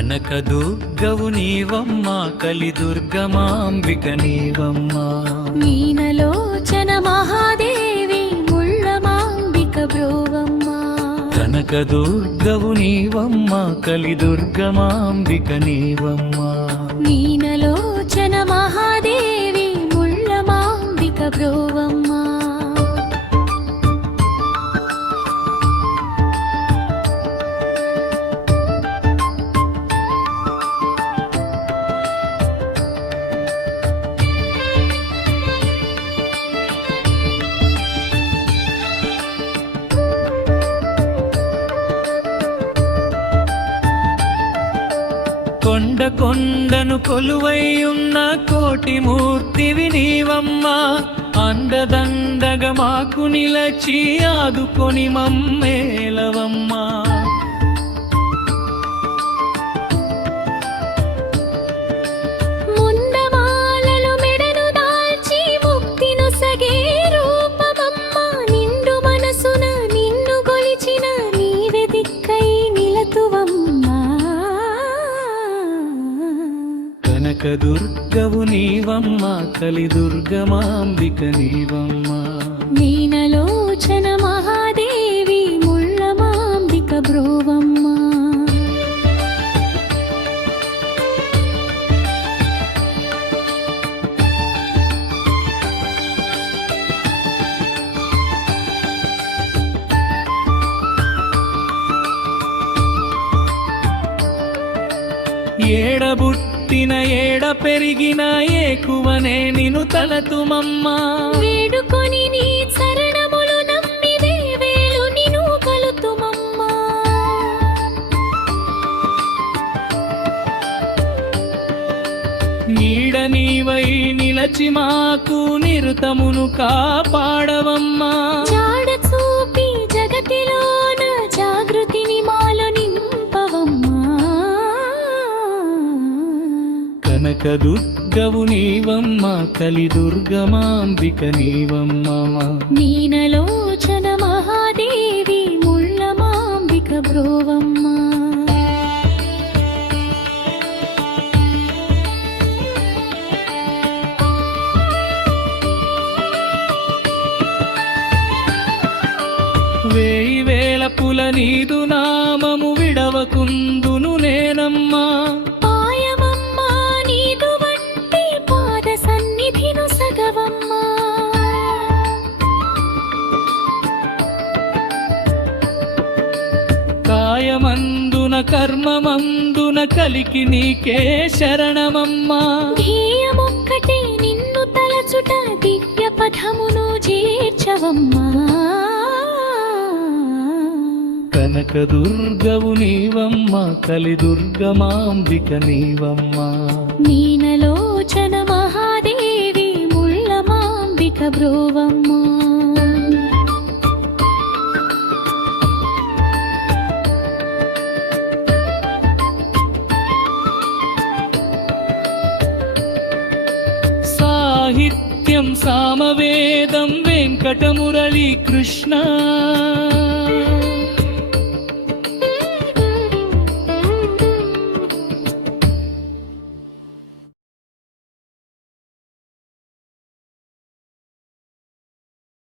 కనకదుర్గవు నీవమ్మ కలిదుర్గమాంబిక నీవమ్మ మీనలోచన మహాదేవి ముళ్ళమాంబిక బ్రోవమ్మ కనకదుర్గవు నీవమ్మ కలిదుర్గమాంబిక నీవమ్మ మీనలోచన మహాదేవి ముళ్ళమాంబిక బ్రోవమ్మ కొండ కొండను కొలువై ఉన్న కోటి మూర్తివి నీవమ్మ అండదండగా మాకు నిలచి ఆదుకొని మమ్మేలవమ్మ ముండమాలలు మెడను దాల్చి ముక్తిను సగే రూపమమ్మ నిండు మనసున నిన్ను గొలిచిన నీవే దిక్కై నిలతువమ్మ కనకదుర్గవు నీవమ్మ కలిదుర్గమాంబిక నీవమ్మ మీనలోచన మహాదేవి ముళ్ళమాంబిక బ్రోవమ్మ ఏడబుట్టిన ఏడ పెరిగిన ఏకువనే నిను తలతుమమ్మ వేడుకొని నీ చరణములు నమ్మి దేవేలు నిను కలుతుమమ్మ నీడ నీవై నిలచి మాకు నిరుతమును కాపాడవమ్మా జాడ చూపి జగతిలోన జాగృతిని మాలో నింపవమ్మా కనకదుర్గవు నీవమ్మ కలిదుర్గమాంబిక నీవమ్మ మీనలోచన మహాదేవి ముళ్ళమాంబిక బ్రోవమ్మ వేయి వేల పుల నీదు నామము విడవకుందును నేనమ్మా పాయమమ్మ నీదు వంటి పాద సన్నిధిను సగవమ్మ కాయమందున కర్మమందున కలికి నీకే శరణమమ్మా ధ్యేయమొక్కటే నిన్ను తలచుట దివ్య పథమును చేర్చవమ్మా కనకదుర్గవు నీవమ్మ కలిదుర్గమాంబిక నీవమ్మ మీనలోచన మహాదేవి ముళ్ళమాంబిక బ్రోవమ్మ సాహిత్యం సామవేదం వెంకటమురళీ కృష్ణ